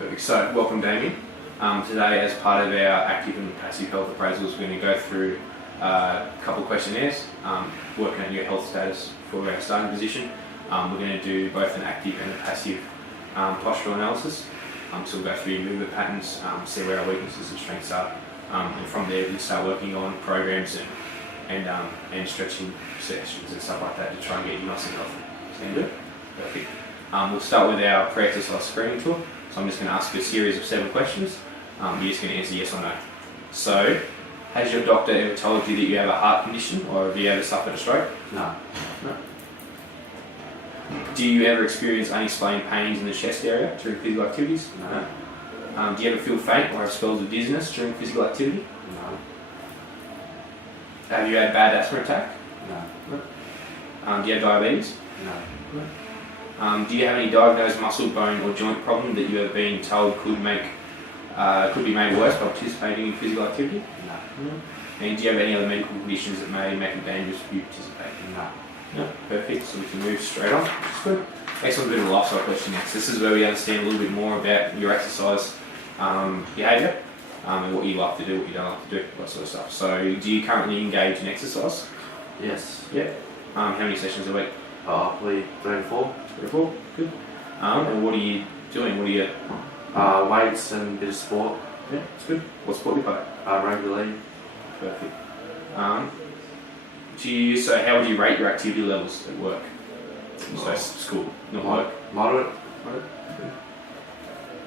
Perfect. So, welcome Damien. Today, as part of our active and passive health appraisals, we're going to go through a couple of questionnaires, working on your health status for our starting position. We're going to do both an active and a passive postural analysis. So we'll go through your movement patterns, see where our weaknesses and strengths are, and from there we'll start working on programs and stretching sessions and stuff like that to try and get you nice and healthy. Sound good? Perfect. We'll start with our pre-exercise screening tool. So I'm just going to ask you a series of 7 questions. You're just going to answer yes or no. So, has your doctor ever told you that you have a heart condition, or have you ever suffered a stroke? No. No. Do you ever experience unexplained pains in the chest area during physical activities? No. Do you ever feel faint or have spells of dizziness during physical activity? No. Have you had bad asthma attack? No. Do you have diabetes? No. Do you have any diagnosed muscle, bone or joint problem that you have been told could be made worse by participating in physical activity? No. And do you have any other medical conditions that may make it dangerous for you to participate? No. No. Perfect, so we can move straight on, which is good. Next one's a bit of a lifestyle question next. This is where we understand a little bit more about your exercise behaviour and what you like to do, what you don't like to do, that sort of stuff. So, do you currently engage in exercise? Yes. Yeah. How many sessions a week? Probably 3 or 4. 3 or 4, good. And what are you doing? What are you... Weights and a bit of sport. Yeah, it's good. What sport do you play? Rugby league. Perfect. So how would you rate your activity levels at work? So school, not work. Moderate.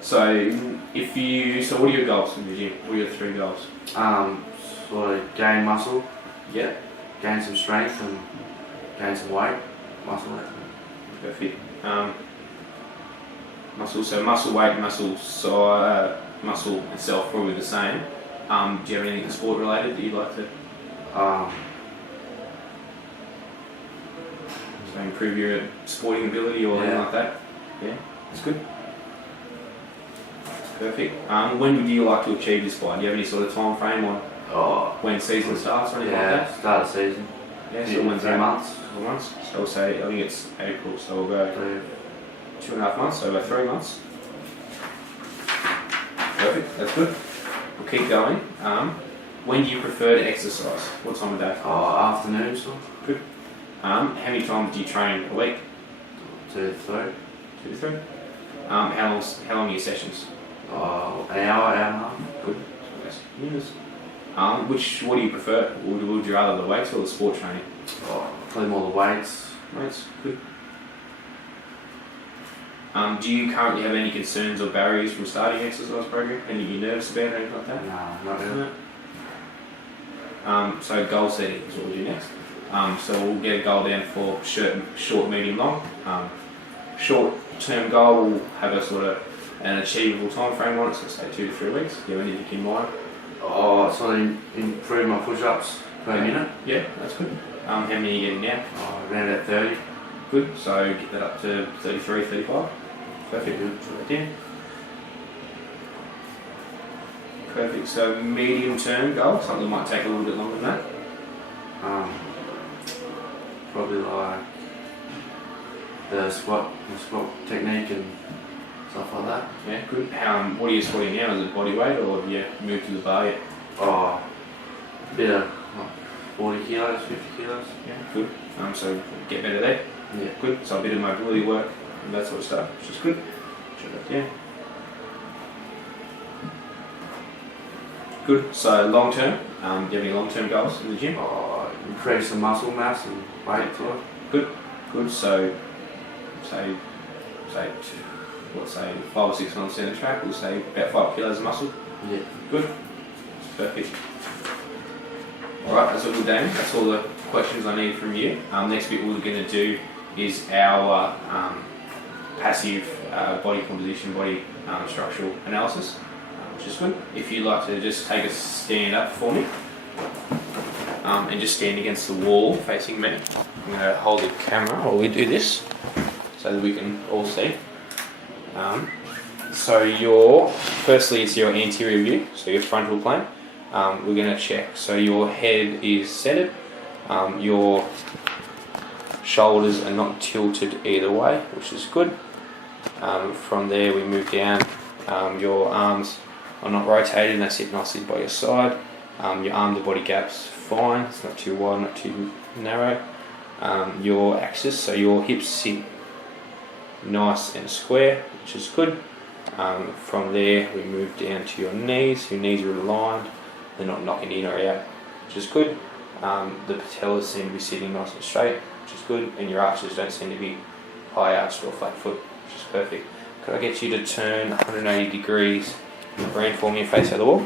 So what are your goals in the gym? What are your 3 goals? Sort of gain muscle. Yeah. Gain some strength and gain some weight. Muscle weight. Perfect. Muscle weight, muscle itself probably the same. Do you have anything sport related that you'd like to? So improve your sporting ability or anything like that? Yeah, that's good. Perfect. When would you like to achieve this by? Do you have any sort of time frame on when season starts or anything like that? Start of season. Yeah, so when's 3 that? months. 4 months. So we'll say, I think it's April, so we'll go 2.5 months, so about 3 months. Perfect, that's good. We'll keep going. When do you prefer to exercise? What time of day? Afternoon, so. Good. How many times do you train a week? 2 to 3. 2 to 3. How long are your sessions? An hour, hour and a half. Good. So that's years. What do you prefer? Would you rather the weights or the sport training? Probably more the weights. Weights, good. Do you currently have any concerns or barriers from starting an exercise program? Anything you're nervous about or anything like that? No, not really. So goal setting is what we'll do next. So we'll get a goal down for short, medium, long. Short-term goal will have a sort of an achievable time frame on it, so say 2 to 3 weeks. Do you have anything in mind? Sort of improve my push-ups per minute. Yeah, that's good. How many are you getting now? Around about 30. Good, so get that up to 33, 35. Perfect, good. Right there. Perfect, so medium term goal, something that might take a little bit longer than that. Probably like the squat technique and stuff like that. Yeah, good. What are you squatting now? Is it body weight or have you moved to the bar yet? A bit of 40 kilos, 50 kilos. Yeah, good. So get better there. Yeah. Good. So a bit of mobility work and that sort of stuff, which is good. Yeah. Good. So long term, do you have any long term goals in the gym? Increase the muscle mass and weight to it. Good. Good. So say 5 or 6 months down the track, we'll say about 5 kilos of muscle. Yeah. Good. That's perfect. Alright, that's all good, Damien. That's all the questions I need from you. Next bit we're going to do is our passive body composition, body structural analysis, which is good. If you'd like to just take a stand up for me and just stand against the wall facing me. I'm going to hold the camera while we do this so that we can all see. Firstly it's your anterior view, so your frontal plane. We're going to check. So your head is centered, your shoulders are not tilted either way, which is good. From there we move down Your arms are not rotated and they sit nicely by your side. Your arm to body gap's fine, it's not too wide, not too narrow. Your axis, so your hips sit nice and square, which is good. From there we move down to your knees are aligned, they're not knocking in or out, which is good. The patellas seem to be sitting nice and straight, which is good, and your arches don't seem to be high arched or flat foot, which is perfect. Could I get you to turn 180 degrees around for me and face out the wall?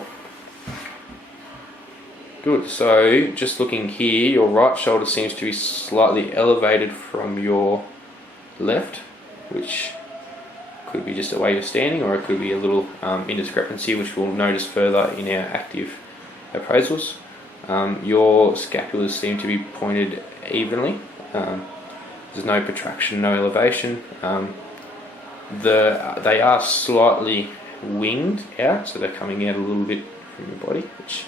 Good, so just looking here, your right shoulder seems to be slightly elevated from your left, which could be just the way you're standing, or it could be a little indiscrepancy, which we'll notice further in our active appraisals. Your scapulars seem to be pointed evenly. There's no protraction, no elevation. They are slightly winged out, so they're coming out a little bit from your body, which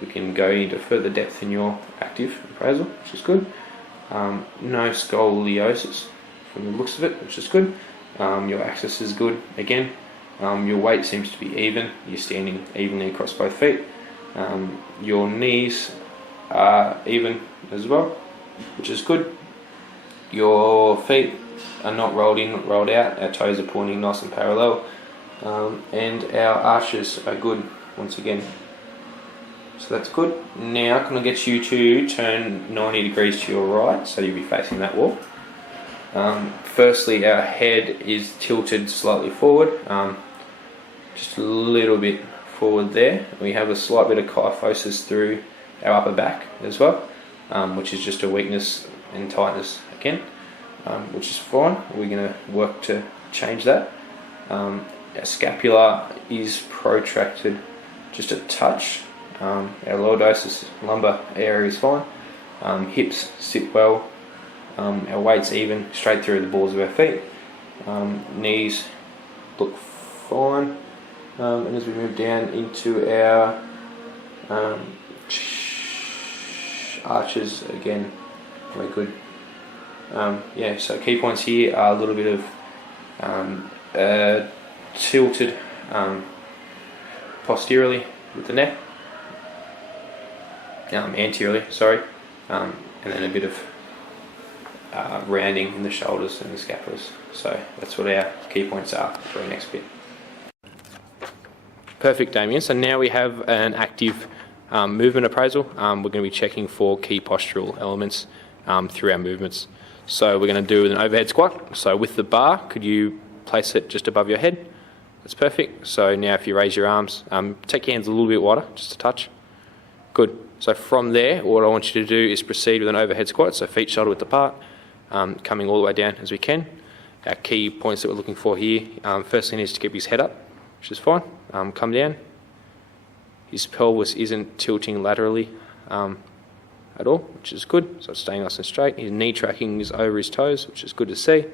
we can go into further depth in your active appraisal, which is good. No scoliosis from the looks of it, which is good. Your axis is good again. Your weight seems to be even. You're standing evenly across both feet. Your knees are even as well, which is good. Your feet are not rolled in, not rolled out. Our toes are pointing nice and parallel, and our arches are good once again. So that's good. Now can I get you to turn 90 degrees to your right, so you'll be facing that wall. Firstly, our head is tilted slightly forward, just a little bit forward there. We have a slight bit of kyphosis through our upper back as well, which is just a weakness and tightness again, which is fine. We're going to work to change that. Our scapula is protracted just a touch. Our lordosis lumbar area is fine. Hips sit well. Our weight's even straight through the balls of our feet. Knees look fine. And as we move down into our arches, again, very good. Yeah, so key points here are a little bit of tilted posteriorly with the neck, anteriorly, sorry, and then a bit of rounding in the shoulders and the scapulars. So that's what our key points are for our next bit. Perfect, Damien. So now we have an active movement appraisal. We're going to be checking for key postural elements through our movements. So we're going to do an overhead squat. So with the bar, could you place it just above your head? That's perfect. So now if you raise your arms, take your hands a little bit wider, just a touch. Good. So from there, what I want you to do is proceed with an overhead squat. So feet shoulder width apart, coming all the way down as we can. Our key points that we're looking for here, first thing is to keep his head up, which is fine. Come down. His pelvis isn't tilting laterally at all, which is good. So it's staying nice and straight. His knee tracking is over his toes, which is good to see.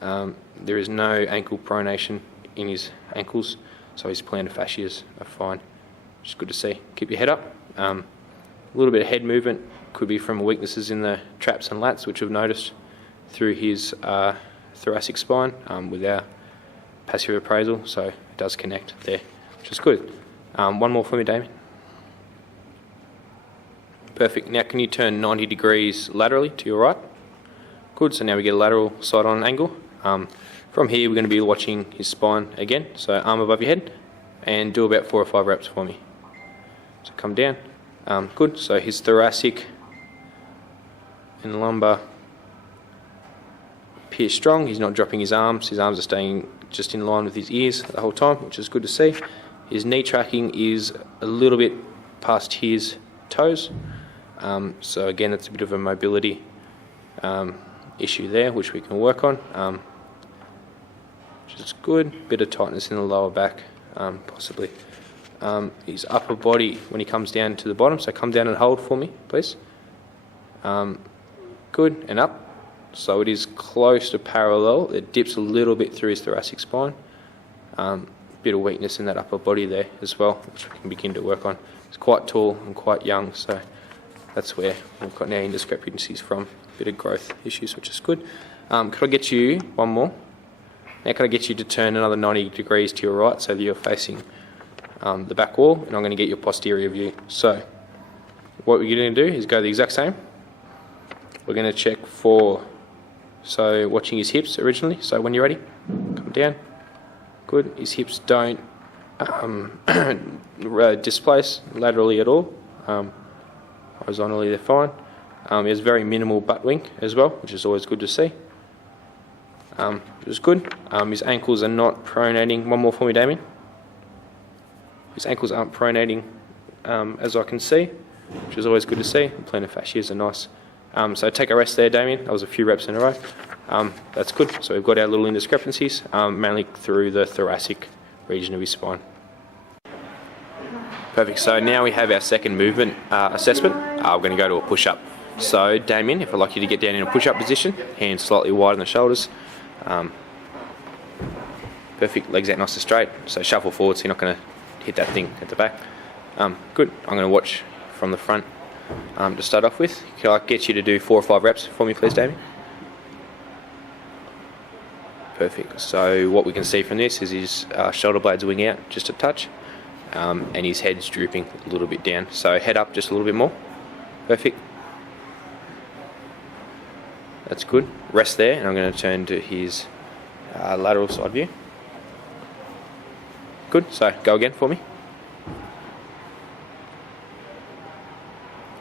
There is no ankle pronation in his ankles, so his plantar fascias are fine, which is good to see. Keep your head up. A little bit of head movement could be from weaknesses in the traps and lats, which we've noticed through his thoracic spine with our passive appraisal, so it does connect there, which is good. One more for me, Damien. Perfect. Now can you turn 90 degrees laterally to your right? Good, so now we get a lateral side on angle. From here we're going to be watching his spine again, so arm above your head, and do about 4 or 5 reps for me. So come down. Good, so his thoracic and lumbar appear strong. He's not dropping his arms are staying just in line with his ears the whole time, which is good to see. His knee tracking is a little bit past his toes, so again it's a bit of a mobility issue there, which we can work on, which is good. Bit of tightness in the lower back, possibly. His upper body when he comes down to the bottom, so come down and hold for me, please. Good, and up. So it is close to parallel. It dips a little bit through his thoracic spine. Bit of weakness in that upper body there as well, which we can begin to work on. He's quite tall and quite young, so that's where we've got now indiscrepancies from. Bit of growth issues, which is good. Could I get you one more? Now can I get you to turn another 90 degrees to your right so that you're facing the back wall, and I'm going to get your posterior view. So what we're going to do is go the exact same. We're going to check for, so watching his hips originally, so when you're ready, come down. Good, his hips don't displace laterally at all. Horizontally they're fine. He has very minimal butt wink as well, which is always good to see. Which is good. His ankles are not pronating. One more for me, Damien. His ankles aren't pronating as I can see, which is always good to see. The plantar fascias are nice. So take a rest there, Damien. That was a few reps in a row. That's good. So we've got our little indiscrepancies, mainly through the thoracic region of his spine. Perfect. So now we have our second movement assessment. We're going to go to a push-up. So Damien, if I'd like you to get down in a push-up position, hands slightly wide on the shoulders. Perfect. Legs out nice and straight. So shuffle forward so you're not going to hit that thing at the back. Good. I'm going to watch from the front to start off with. Can I get you to do 4 or 5 reps for me, please, Damien? Perfect. So what we can see from this is his shoulder blades wing out just a touch, and his head's drooping a little bit down. So head up just a little bit more. Perfect. That's good. Rest there, and I'm going to turn to his lateral side view. Good. So go again for me.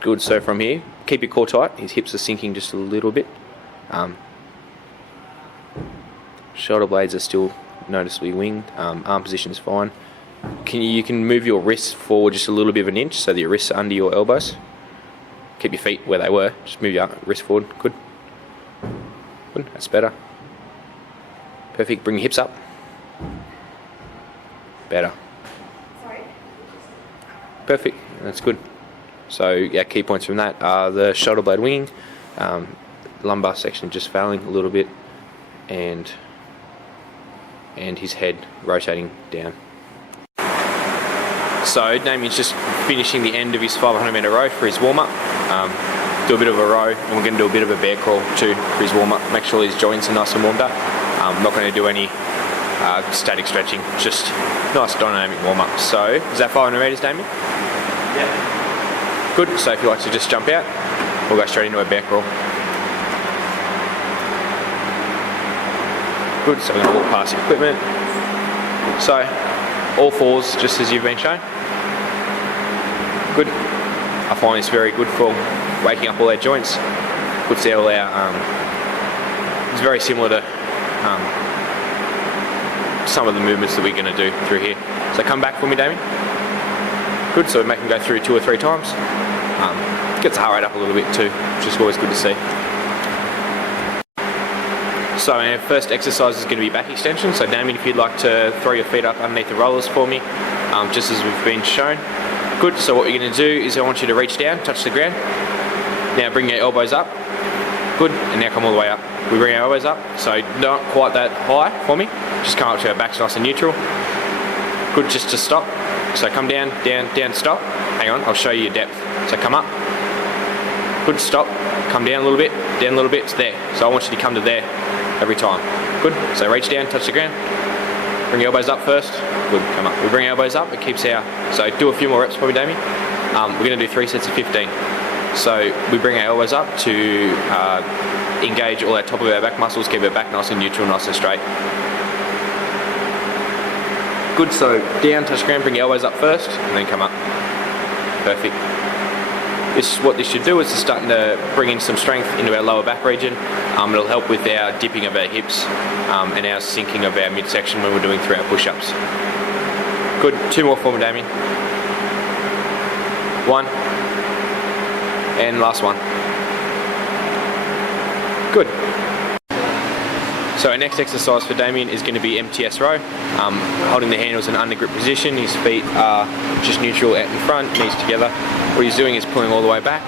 Good. So from here, keep your core tight. His hips are sinking just a little bit. Shoulder blades are still noticeably winged. Arm position is fine. You can move your wrists forward just a little bit of an inch so that your wrists are under your elbows. Keep your feet where they were. Just move your wrist forward. Good. Good. That's better. Perfect. Bring your hips up. Better. Sorry. Perfect. That's good. So yeah, key points from that are the shoulder blade winging, lumbar section just failing a little bit, and his head rotating down. So Damien's just finishing the end of his 500 metre row for his warm-up. Do a bit of a row, and we're going to do a bit of a bear crawl too for his warm-up. Make sure his joints are nice and warmed up. I'm not going to do any static stretching, just nice dynamic warm-up. So is that 500 metres, Damien? Yeah. Good. So if you like to just jump out, we'll go straight into a bear crawl. Good. So we're going to walk past the equipment. So all fours, just as you've been shown. Good. I find this very good for waking up all our joints. Puts out all our. It's very similar to some of the movements that we're going to do through here. So come back for me, Damien. Good. So we make them go through 2 or 3 times. Gets the heart rate up a little bit too, which is always good to see. So our first exercise is going to be back extension. So Damien, if you'd like to throw your feet up underneath the rollers for me, just as we've been shown. Good. So what you're going to do is I want you to reach down, touch the ground. Now bring your elbows up. Good. And now come all the way up. We bring our elbows up, so not quite that high for me. Just come up to our backs nice and neutral. Good. Just to stop. So come down, down, down, stop. Hang on, I'll show you your depth. So come up. Good. Stop. Come down a little bit, down a little bit. It's there. So I want you to come to there every time. Good. So reach down, touch the ground. Bring your elbows up first. Good. Come up. We bring our elbows up. It keeps our. So do a few more reps for me, Damien. We're going to do 3 sets of 15. So we bring our elbows up to engage all our top of our back muscles, keep our back nice and neutral, nice and straight. Good. So down, touch ground, bring your elbows up first, and then come up. Perfect. What this should do is it's starting to bring in some strength into our lower back region. It'll help with our dipping of our hips and our sinking of our midsection when we're doing through our push-ups. Good. 2 more for me, Damien. 1. And last one. Good. So our next exercise for Damien is going to be MTS row. Holding the handles in under grip position. His feet are just neutral out in front, knees together. What he's doing is pulling all the way back,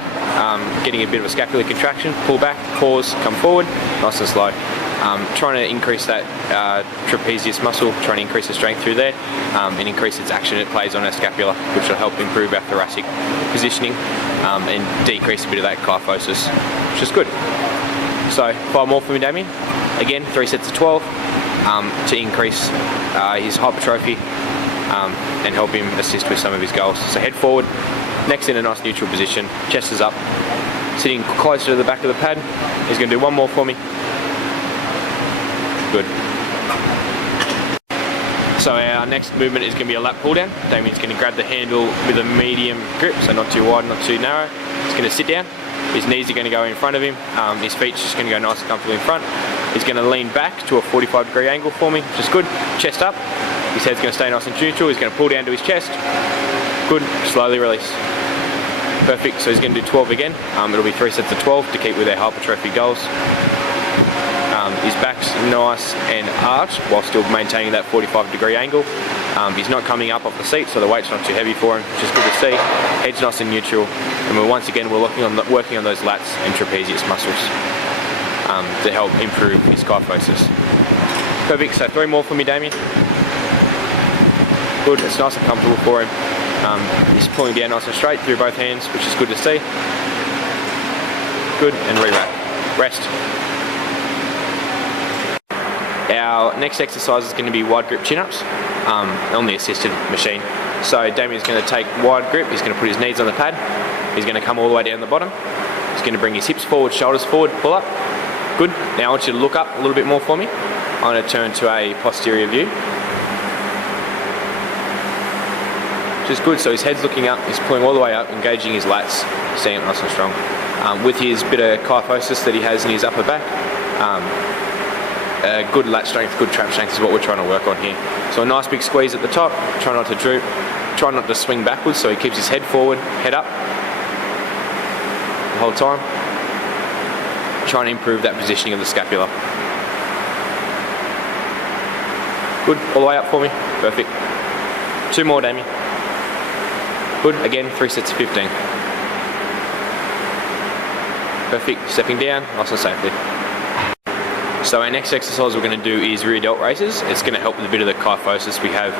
getting a bit of a scapular contraction, pull back, pause, come forward, nice and slow. Trying to increase that trapezius muscle, trying to increase the strength through there, and increase its action it plays on our scapula, which will help improve our thoracic positioning and decrease a bit of that kyphosis, which is good. So 5 more for me, Damien. Again, 3 sets of 12. to increase his hypertrophy and help him assist with some of his goals. So head forward, neck's in a nice neutral position, chest is up, sitting closer to the back of the pad. He's going to do one more for me. Good. So our next movement is going to be a lat pull down. Damien's going to grab the handle with a medium grip, so not too wide, not too narrow. He's going to sit down. His knees are going to go in front of him. His feet's just going to go nice and comfortable in front. He's going to lean back to a 45-degree angle for me, which is good. Chest up. His head's going to stay nice and neutral. He's going to pull down to his chest. Good. Slowly release. Perfect. So he's going to do 12 again. It'll be 3 sets of 12 to keep with their hypertrophy goals. His back's nice and arched while still maintaining that 45-degree angle. He's not coming up off the seat, so the weight's not too heavy for him, which is good to see. Head's nice and neutral, and we're working on those lats and trapezius muscles to help improve his kyphosis. Perfect. So 3 more for me, Damien. Good. It's nice and comfortable for him. He's pulling down nice and straight through both hands, which is good to see. Good. And re-wrap. Rest. Our next exercise is going to be wide grip chin-ups on the assisted machine. So Damien's going to take wide grip, he's going to put his knees on the pad, he's going to come all the way down the bottom, he's going to bring his hips forward, shoulders forward, pull up. Good. Now I want you to look up a little bit more for me. I'm going to turn to a posterior view. Which is good, so his head's looking up, he's pulling all the way up, engaging his lats, staying up nice and strong. With his bit of kyphosis that he has in his upper back, good lat strength, good trap strength is what we're trying to work on here. So a nice big squeeze at the top, try not to droop, try not to swing backwards, so he keeps his head forward, head up the whole time. Trying to improve that positioning of the scapula. Good, all the way up for me, perfect. 2 more, Damien. Good, again, 3 sets of 15. Perfect, stepping down, nice and safely. So our next exercise we're going to do is rear delt raises. It's going to help with a bit of the kyphosis we have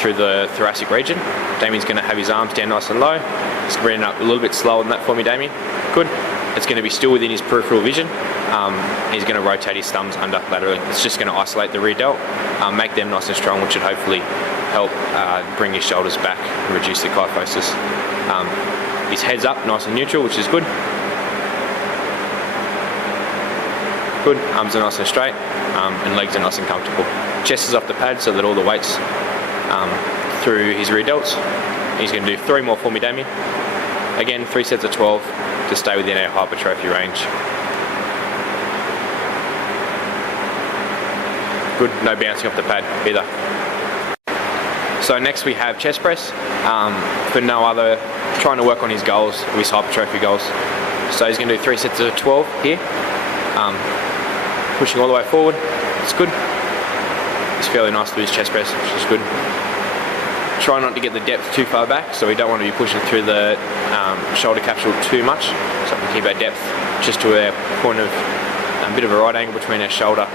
through the thoracic region. Damien's going to have his arms down nice and low. Just bring it up a little bit slower than that for me, Damien. Good. It's going to be still within his peripheral vision. He's going to rotate his thumbs under laterally. It's just going to isolate the rear delt, make them nice and strong, which should hopefully help bring his shoulders back and reduce the kyphosis. His head's up, nice and neutral, which is good. Good, arms are nice and straight, and legs are nice and comfortable. Chest is off the pad so that all the weight's through his rear delts. He's going to do 3 more for me, Damien. Again, 3 sets of 12 to stay within our hypertrophy range. Good, no bouncing off the pad either. So next we have chest press, for no other, trying to work on his goals, his hypertrophy goals. So he's going to do 3 sets of 12 here. Pushing all the way forward, it's good. It's fairly nice with his chest press, which is good. Try not to get the depth too far back, so we don't want to be pushing through the shoulder capsule too much. So we can keep our depth just to a point of a bit of a right angle between our shoulder,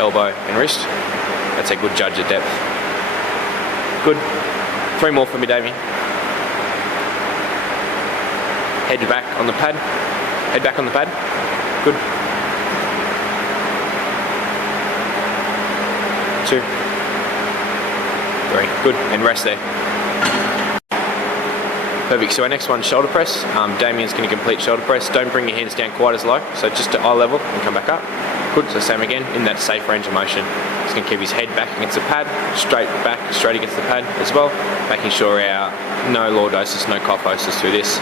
elbow and wrist. That's a good judge of depth. Good. 3 more for me, Damien. Head back on the pad. Head back on the pad. Good. 2, 3, good, and rest there. Perfect, so our next one's shoulder press. Damien's going to complete shoulder press. Don't bring your hands down quite as low, so just to eye level and come back up. Good, so same again, in that safe range of motion. He's going to keep his head back against the pad, straight against the pad as well, making sure our no lordosis, no kyphosis through this.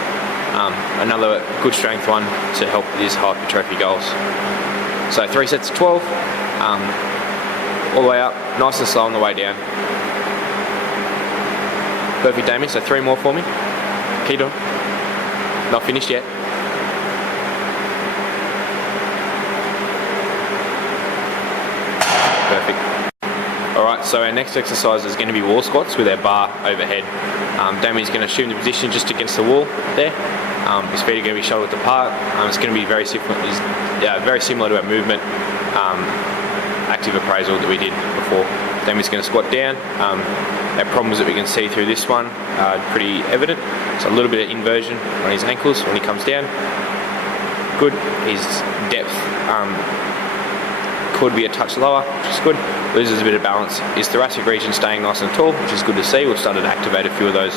Another good strength one to help with his hypertrophy goals. So 3 sets of 12. All the way up, nice and slow on the way down. Perfect, Damien, so 3 more for me. Keep on. Not finished yet. Perfect. Alright, so our next exercise is going to be wall squats with our bar overhead. Damien's going to assume the position just against the wall there. His feet are going to be shoulder width apart. It's going to be very similar to our movement active appraisal that we did before. Damien's going to squat down. Our problems that we can see through this one are pretty evident. So a little bit of inversion on his ankles when he comes down. Good. His depth could be a touch lower, which is good. Loses a bit of balance. His thoracic region staying nice and tall, which is good to see. We've started to activate a few of those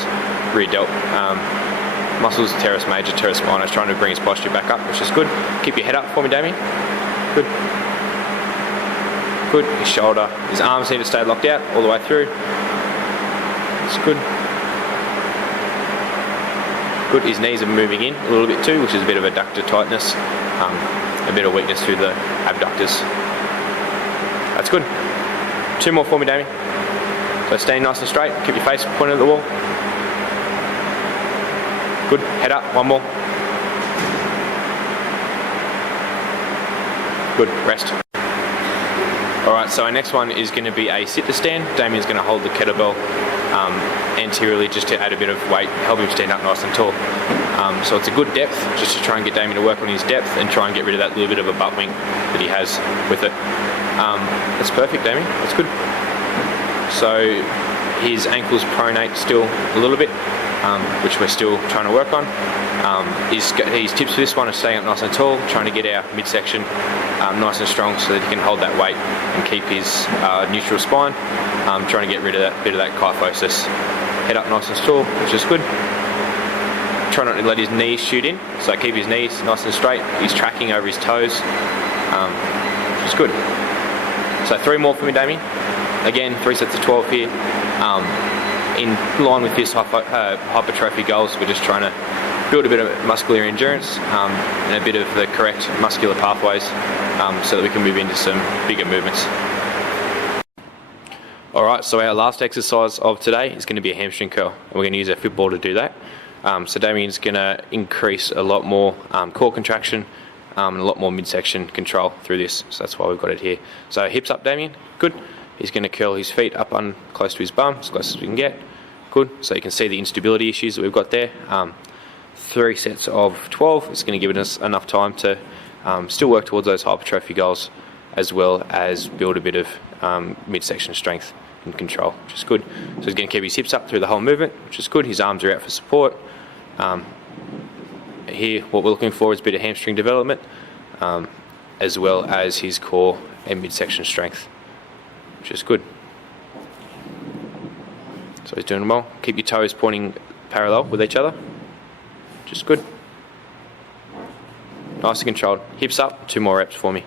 rear delt muscles, teres major, teres minor, trying to bring his posture back up, which is good. Keep your head up for me, Damien. Good. Good. His shoulder, his arms need to stay locked out all the way through. It's good. Good. His knees are moving in a little bit too, which is a bit of adductor tightness, a bit of weakness through the abductors. That's good. 2 more for me, Damien. So stay nice and straight. Keep your face pointed at the wall. Good. Head up. 1 more. Good. Rest. Alright, so our next one is going to be a sit to stand. Damien's going to hold the kettlebell anteriorly just to add a bit of weight, help him stand up nice and tall. So it's a good depth, just to try and get Damien to work on his depth and try and get rid of that little bit of a butt wing that he has with it. That's perfect, Damien. That's good. So his ankles pronate still a little bit, which we're still trying to work on. His tips for this one are staying up nice and tall, trying to get our midsection nice and strong so that he can hold that weight and keep his neutral spine, trying to get rid of that bit of that kyphosis. Head up nice and tall, which is good. Try not to let his knees shoot in, so keep his knees nice and straight. He's tracking over his toes, which is good. So 3 more for me, Damien. Again, 3 sets of 12 here. In line with his hypertrophy goals, we're just trying to build a bit of muscular endurance and a bit of the correct muscular pathways so that we can move into some bigger movements. Alright, so our last exercise of today is going to be a hamstring curl, and we're going to use our football to do that. So Damien's going to increase a lot more core contraction and a lot more midsection control through this, so that's why we've got it here. So hips up, Damien. Good. He's going to curl his feet up on close to his bum, as close as we can get. Good. So you can see the instability issues that we've got there. 3 sets of 12. It's going to give us enough time to still work towards those hypertrophy goals, as well as build a bit of midsection strength and control, which is good. So he's going to keep his hips up through the whole movement, which is good. His arms are out for support. Here, what we're looking for is a bit of hamstring development, as well as his core and midsection strength, which is good. So he's doing well. Keep your toes pointing parallel with each other, which is good. Nice and controlled. Hips up, 2 more reps for me.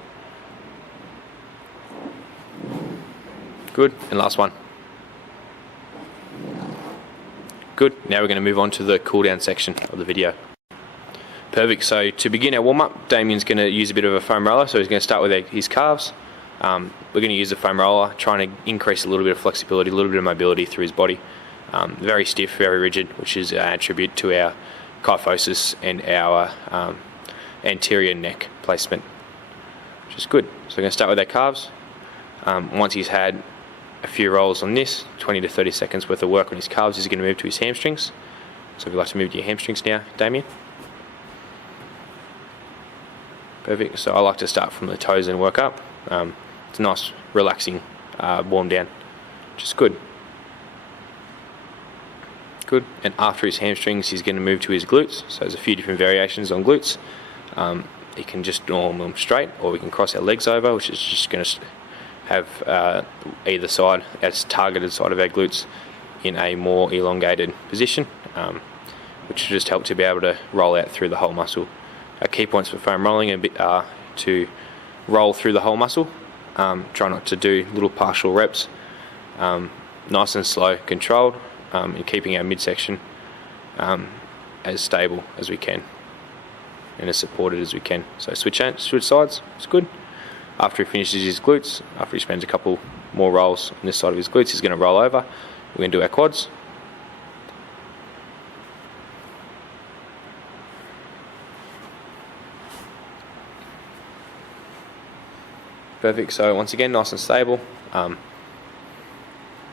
Good, and last one. Good, now we're going to move on to the cool down section of the video. Perfect, so to begin our warm up, Damien's going to use a bit of a foam roller, so he's going to start with his calves. We're going to use the foam roller, trying to increase a little bit of flexibility, a little bit of mobility through his body. Very stiff, very rigid, which is an attribute to our kyphosis and our anterior neck placement, which is good. So we're going to start with our calves. Once he's had a few rolls on this, 20 to 30 seconds worth of work on his calves, he's going to move to his hamstrings. So if you'd like to move to your hamstrings now, Damien. Perfect, so I like to start from the toes and work up. It's a nice, relaxing warm down, which is good. Good, and after his hamstrings, he's going to move to his glutes. So there's a few different variations on glutes. He can just norm them straight, or we can cross our legs over, which is just going to have either side, as targeted side of our glutes, in a more elongated position, which will just help to be able to roll out through the whole muscle. Our key points for foam rolling are to roll through the whole muscle. Try not to do little partial reps. Nice and slow, controlled, and keeping our midsection as stable as we can and as supported as we can. So switch sides, it's good. After he finishes his glutes, after he spends a couple more rolls on this side of his glutes, he's going to roll over. We're going to do our quads. Perfect, so once again, nice and stable,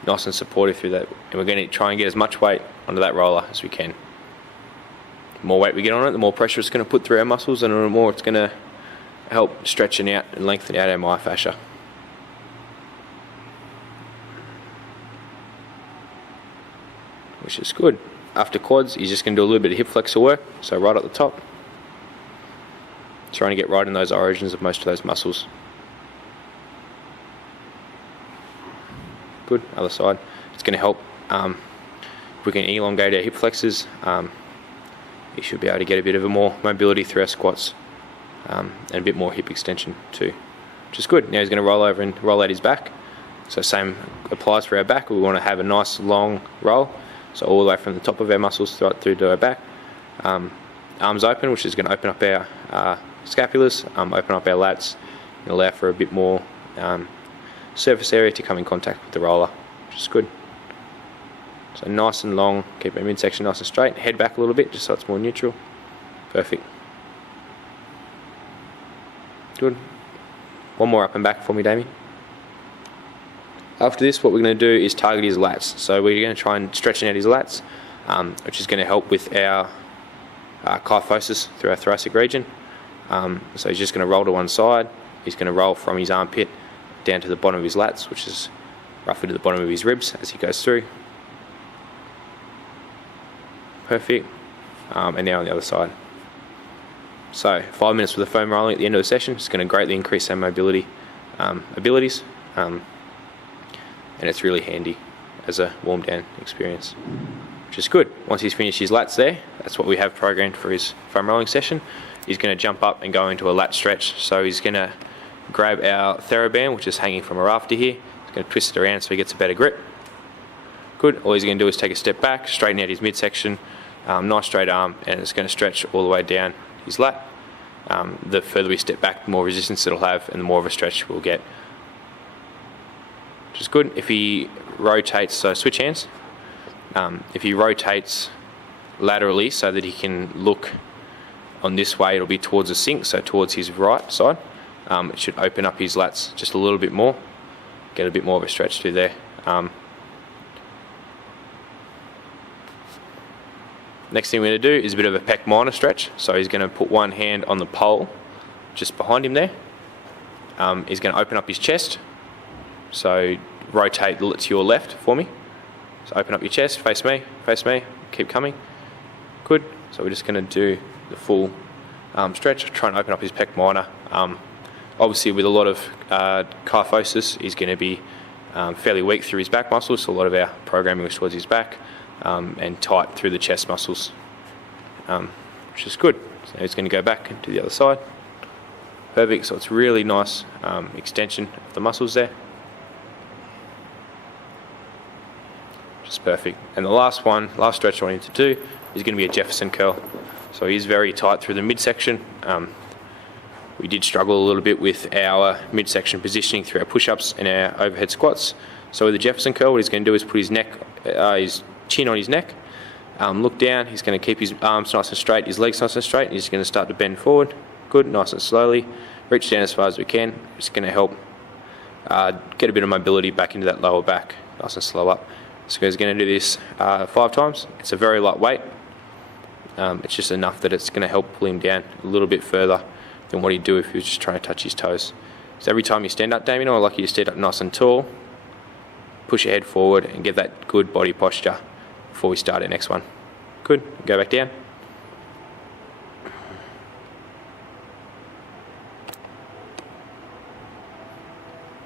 nice and supportive through that, and we're going to try and get as much weight onto that roller as we can. The more weight we get on it, the more pressure it's going to put through our muscles, and the more it's going to help stretching out and lengthen out our myofascia. Which is good. After quads, he's just going to do a little bit of hip flexor work, so right at the top. Trying to get right in those origins of most of those muscles. Good. Other side. It's going to help. If we can elongate our hip flexors, you should be able to get a bit of a more mobility through our squats, and a bit more hip extension too, which is good. Now he's going to roll over and roll out his back. So same applies for our back. We want to have a nice long roll, so all the way from the top of our muscles through to our back. Arms open, which is going to open up our scapulars, open up our lats, and allow for a bit more surface area to come in contact with the roller, which is good. So nice and long, keep our midsection nice and straight, head back a little bit just so it's more neutral. Perfect. Good. One more up and back for me, Damien. After this, what we're going to do is target his lats. So we're going to try and stretching out his lats, which is going to help with our kyphosis through our thoracic region. So he's just going to roll to one side. He's going to roll from his armpit down to the bottom of his lats, which is roughly to the bottom of his ribs as he goes through. Perfect. And now on the other side. So 5 minutes with the foam rolling at the end of the session. It's going to greatly increase our mobility abilities, and it's really handy as a warm down experience, which is good. Once he's finished his lats there, that's what we have programmed for his foam rolling session. He's going to jump up and go into a lat stretch. So he's going to grab our TheraBand, which is hanging from a rafter here. He's going to twist it around so he gets a better grip. Good. All he's going to do is take a step back, straighten out his midsection, nice straight arm, and it's going to stretch all the way down his lat. The further we step back, the more resistance it'll have and the more of a stretch we'll get, which is good. If he rotates, so switch hands, if he rotates laterally so that he can look on this way, it'll be towards the sink, so towards his right side. It should open up his lats just a little bit more, get a bit more of a stretch through there. Next thing we're going to do is a bit of a pec minor stretch. So he's going to put one hand on the pole just behind him there. He's going to open up his chest. So rotate to your left for me. So open up your chest, face me, keep coming. Good. So we're just going to do the full stretch, try and open up his pec minor. Obviously with a lot of kyphosis, he's going to be fairly weak through his back muscles, so a lot of our programming was towards his back. And tight through the chest muscles, which is good. So he's going to go back to the other side. Perfect. So it's really nice extension of the muscles there. Just perfect. And the last stretch I want him to do is going to be a Jefferson curl. So he's very tight through the midsection. We did struggle a little bit with our midsection positioning through our push-ups and our overhead squats. So with the Jefferson curl, what he's going to do is put his chin on his neck, look down. He's going to keep his arms nice and straight, his legs nice and straight, and he's going to start to bend forward. Good, nice and slowly. Reach down as far as we can. It's going to help get a bit of mobility back into that lower back, nice and slow up. So he's going to do this 5 times. It's a very light weight. It's just enough that it's going to help pull him down a little bit further than what he'd do if he was just trying to touch his toes. So every time you stand up, Damien, I'd like you to stand up nice and tall, push your head forward and get that good body posture before we start our next one. Good. Go back down.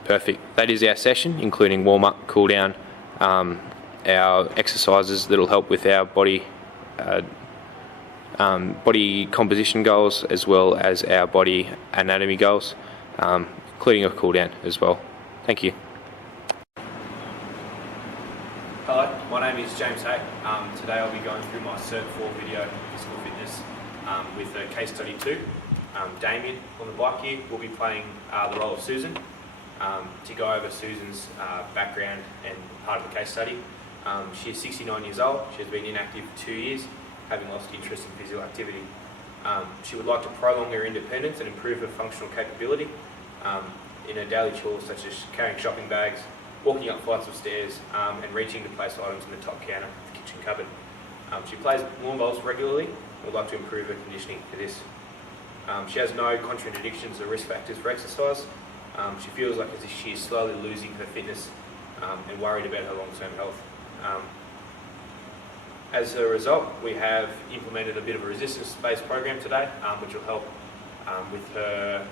Perfect. That is our session, including warm-up, cool-down, our exercises that'll help with our body composition goals as well as our body anatomy goals, including a cool-down as well. Thank you. Hello, my name is James Hay. Today I'll be going through my Cert 4 video physical fitness with case study 2. Damien on the bike here will be playing the role of Susan to go over Susan's background and part of the case study. She is 69 years old. She has been inactive for 2 years, having lost interest in physical activity. She would like to prolong her independence and improve her functional capability in her daily chores such as carrying shopping bags, walking up flights of stairs, and reaching to place items in the top counter of the kitchen cupboard. She plays lawn bowls regularly and would like to improve her conditioning for this. She has no contradictions or risk factors for exercise. She feels like as if she is slowly losing her fitness and worried about her long-term health. As a result, we have implemented a bit of a resistance-based program today, which will help with her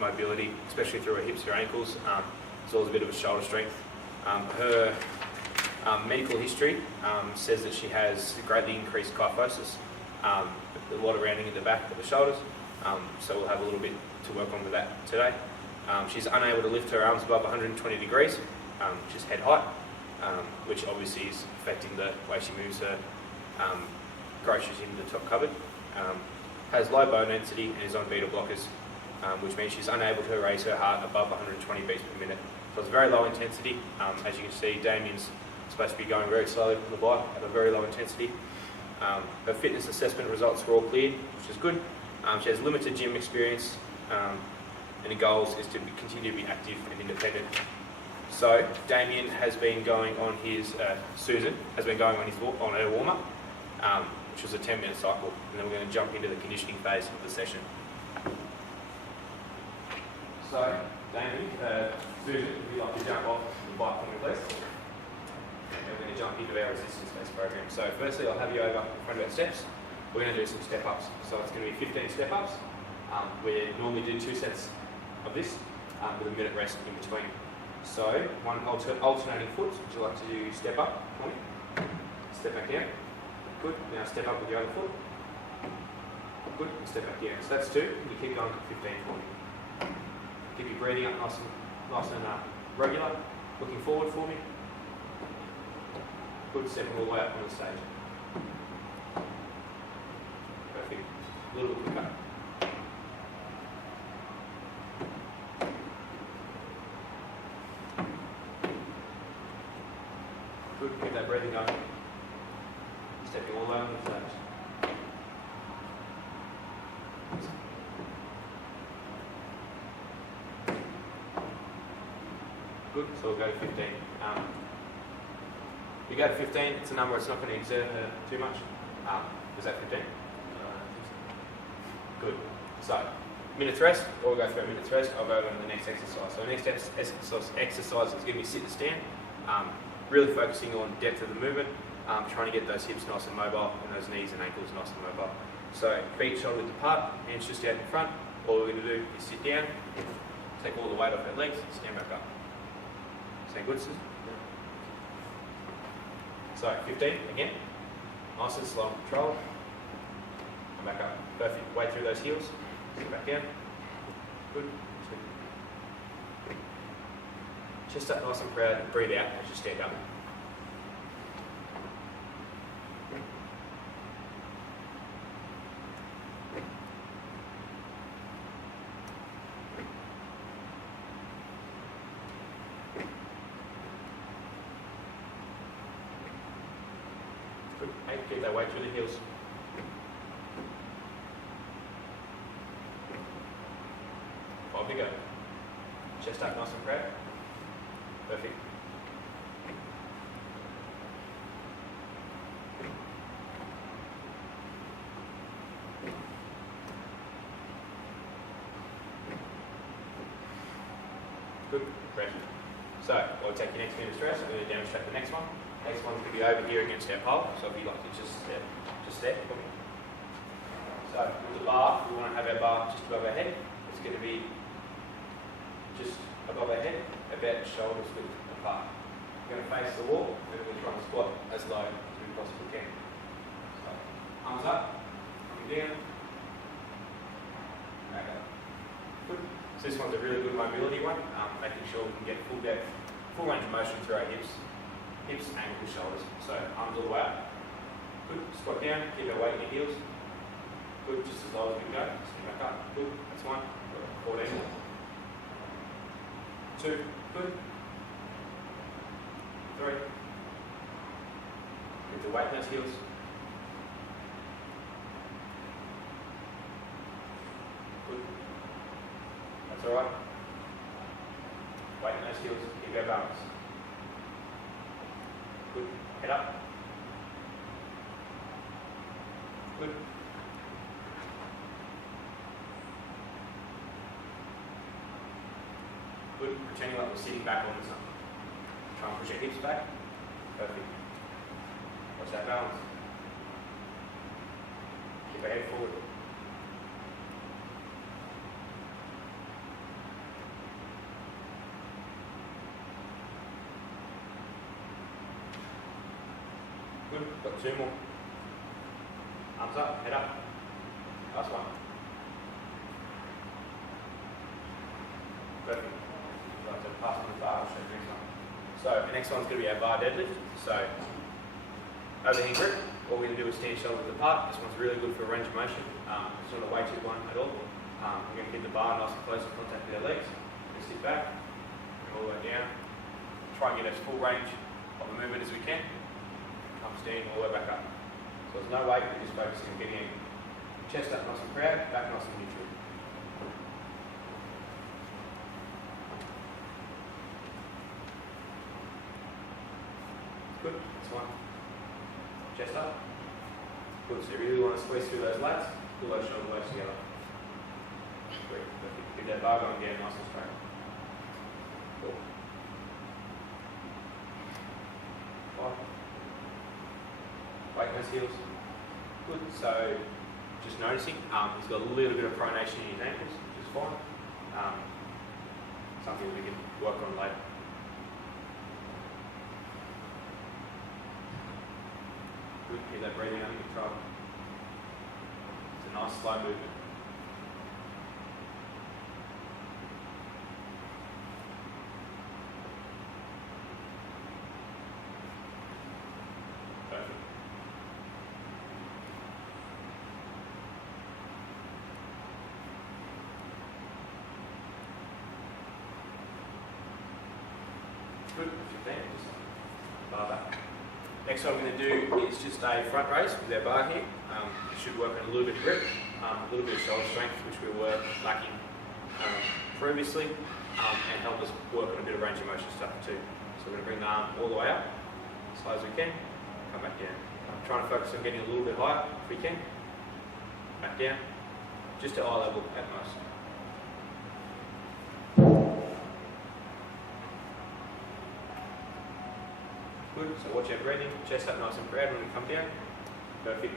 mobility, especially through her hips, her ankles, as well as a bit of a shoulder strength. Her medical history says that she has greatly increased kyphosis, a lot of rounding at the back of the shoulders, so we'll have a little bit to work on with that today. She's unable to lift her arms above 120 degrees, which is head height, which obviously is affecting the way she moves her groceries into the top cupboard. Has low bone density and is on beta blockers, which means she's unable to raise her heart above 120 beats per minute. So it's very low intensity. As you can see, Damien's supposed to be going very slowly on the bike at a very low intensity. Her fitness assessment results were all cleared, which is good. She has limited gym experience, and the goals is to continue to be active and independent. So Damien has been going on his, Susan has been going on her warm-up, which was a 10-minute cycle, and then we're going to jump into the conditioning phase of the session. So, Damien, Susan, if you'd like to jump off the bike for me, please. And we're going to jump into our resistance-based program. So firstly, I'll have you over in front of our steps. We're going to do some step-ups. So it's going to be 15 step-ups. We normally do 2 sets of this with a minute rest in between. So one alternating foot. Would you like to do step up for me? Step back down. Good. Now step up with the other foot. Good. And step back down. So that's 2. You keep going to 15 for me. Keep your breathing up nice and regular. Looking forward for me. Good. Stepping all the way up on the stage. Perfect. A little bit quicker. Good. Keep that breathing going. Stepping all the way on the stage. Good, so we'll go to 15. If you go to 15, it's a number it's not going to exert too much. Is that 15? Good. So, minutes rest, or we'll go through a minute's rest. I'll go over to the next exercise. So the next exercise is going to be sit and stand. Really focusing on depth of the movement, trying to get those hips nice and mobile and those knees and ankles nice and mobile. So feet shoulder width apart, hands just out in front. All we're going to do is sit down, take all the weight off our legs, stand back up. Sound good, Susan? So 15 again, nice and slow and controlled. Come back up. Perfect. Weight through those heels. Sit back down. Good. Chest up nice and proud and breathe out as you stand up. Good. 8, keep that weight through the heels. Five to go. Chest up nice and proud. Perfect. Good. Pressure. So, we'll take your next minute's rest. We're going to demonstrate the next one. Next one's going to be over here against our pole. So if you'd like to just step for me. So with the bar, we want to have our bar just above our head. It's going to be just above our head, about shoulders width apart. We're going to face the wall, and we're going to try and squat as low as we possibly can. So, arms up, coming down, back up. Good. So this one's a really good mobility one, making sure we can get full depth, full range of motion through our hips, ankles, shoulders. So arms all the way up. Good. Squat down, keep our weight in your heels. Good, just as low as we can go. Stand back up. Good. That's 1. 14 more. 2, good. 3. Get the weight in those heels. 4. That's alright. Weight in those heels, keep our balance. Good. Head up. Good. Good. Pretending like we're sitting back on something. Try and push your hips back. Perfect. Watch that balance. Keep our head forward. Good. Got 2 more. Arms up, head up. Last one. Perfect. Right, so pass on the bar, I'll show you the next one. So the next one's going to be our bar deadlift. So overhand grip. What we're going to do is stand shoulders apart. This one's really good for range of motion. It's not a weighted one at all. We're going to hit the bar nice and close in contact with our legs. We're going to sit back, and all the way down. Try and get as full range of the movement as we can. Come standing all the way back up. So there's no weight, we're just focusing on getting chest up nice and proud, back nice and neutral. Good, this one. Chest up. Good, so you really want to squeeze through those lats, pull those shoulder blades together. Good, perfect. Get that bar going down nice and straight. Cool. 5. Weight those heels. Good, so just noticing, he's got a little bit of pronation in his ankles, which is fine. Something that we can work on later. Good, keep that breathing under control. It's a nice slow movement. Perfect. Good, just bar back. Next what I'm going to do is just a front raise with our bar here. It should work on a little bit of grip, a little bit of shoulder strength, which we were lacking previously, and help us work on a bit of range of motion stuff too. So we're going to bring the arm all the way up, as high as we can, come back down. I'm trying to focus on getting a little bit higher if we can. Back down, just to eye level at most. Good, so watch our breathing, chest up nice and proud when we come down. Perfect.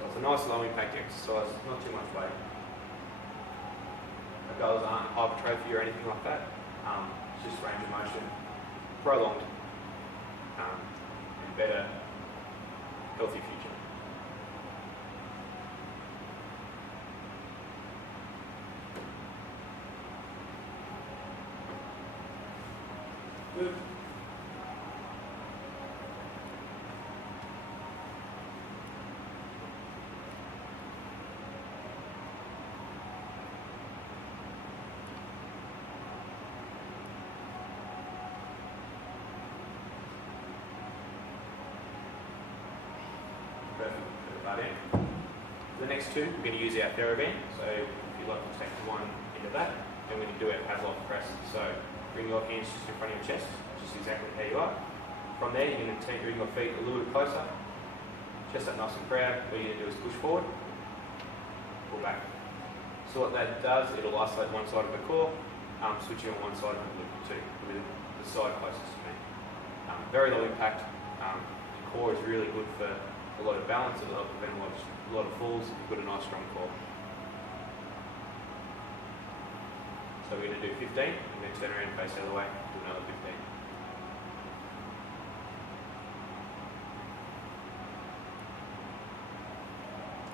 So it's a nice low impact exercise, not too much weight. Our goals aren't hypertrophy or anything like that. It's just range of motion, prolonged, and better, healthy future. Good. Perfect. Put that in. The next 2, we're going to use our TheraBand. So if you'd like to take one into that, then we can do our Pavlov press. So bring your hands just in front of your chest, just exactly how you are. From there, you're going to bring your feet a little bit closer. Chest up nice and proud. What you're going to do is push forward, pull back. So what that does, it'll isolate one side of the core, switching on one side of the glute too, with the side closest to me. Very low impact. The core is really good for a lot of balance. It'll help prevent a lot of falls if you've got a nice strong core. So we're going to do 15, and then turn around and face the other way, do another 15.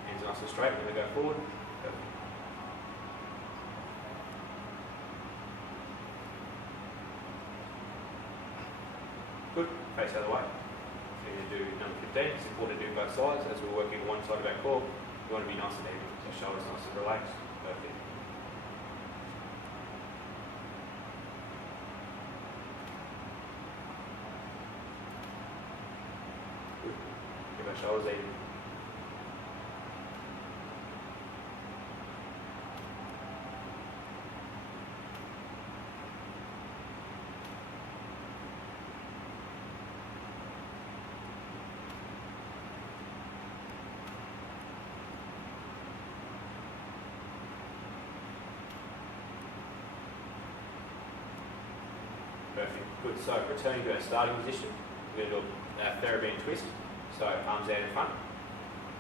Hands nice and straight, we're going to go forward. Perfect. Good, face the other way. So we're going to do number 15. It's important to do both sides. As we're working on one side of our core, we want to be nice and even, so shoulders nice and relaxed. Perfect. Keep our shoulders even. Perfect. Good. So returning to our starting position, we're going to do a TheraBand twist. So arms out in front,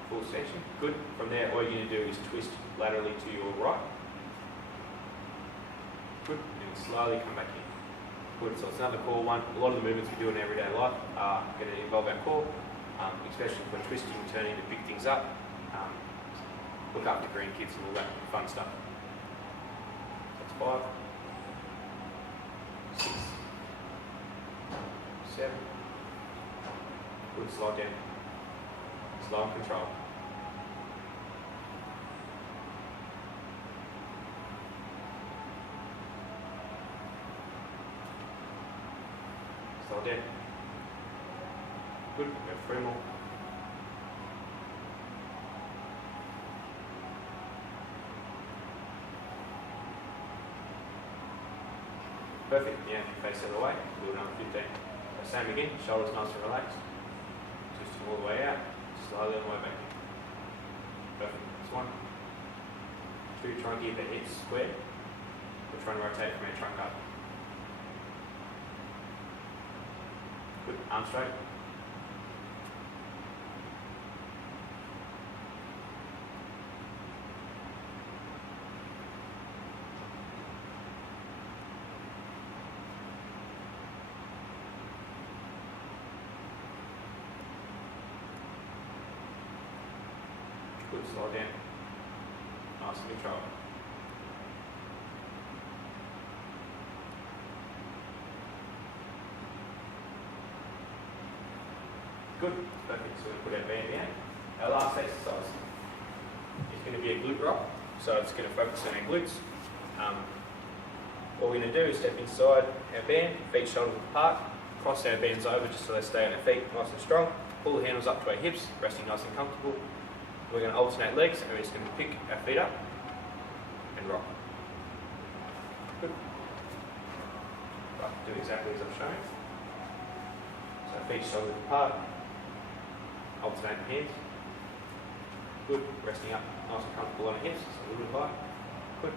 full extension. Good. From there, all you're going to do is twist laterally to your right. Good. And slowly come back in. Good, so it's another core one. A lot of the movements we do in everyday life are going to involve our core, especially when twisting and turning to pick things up. Look after grandkids and all that fun stuff. That's 5, 6, 7. Good, slow down. Slow and control. Slow down. Good, we have 3 more. Perfect, now if you face the other way, do another 15. So same again, shoulders nice and relaxed. Twisting all the way out, slowly on the way back in. Perfect, that's 1. 2, try and keep the hips square. We're trying to rotate from our trunk up. Good, arm straight. Good, slow down. Nice and control. Good, perfect. So we're going to put our band down. Our last exercise is going to be a glute rock. So it's going to focus on our glutes. What we're going to do is step inside our band, feet shoulder width apart, cross our bands over just so they stay on our feet nice and strong. Pull the handles up to our hips, resting nice and comfortable. We're going to alternate legs and we're just going to pick our feet up and rock. Good. Right, do exactly as I've shown. So feet shoulder width apart, alternate the hands. Good, resting up nice and comfortable on the hips, just a little bit high. Good.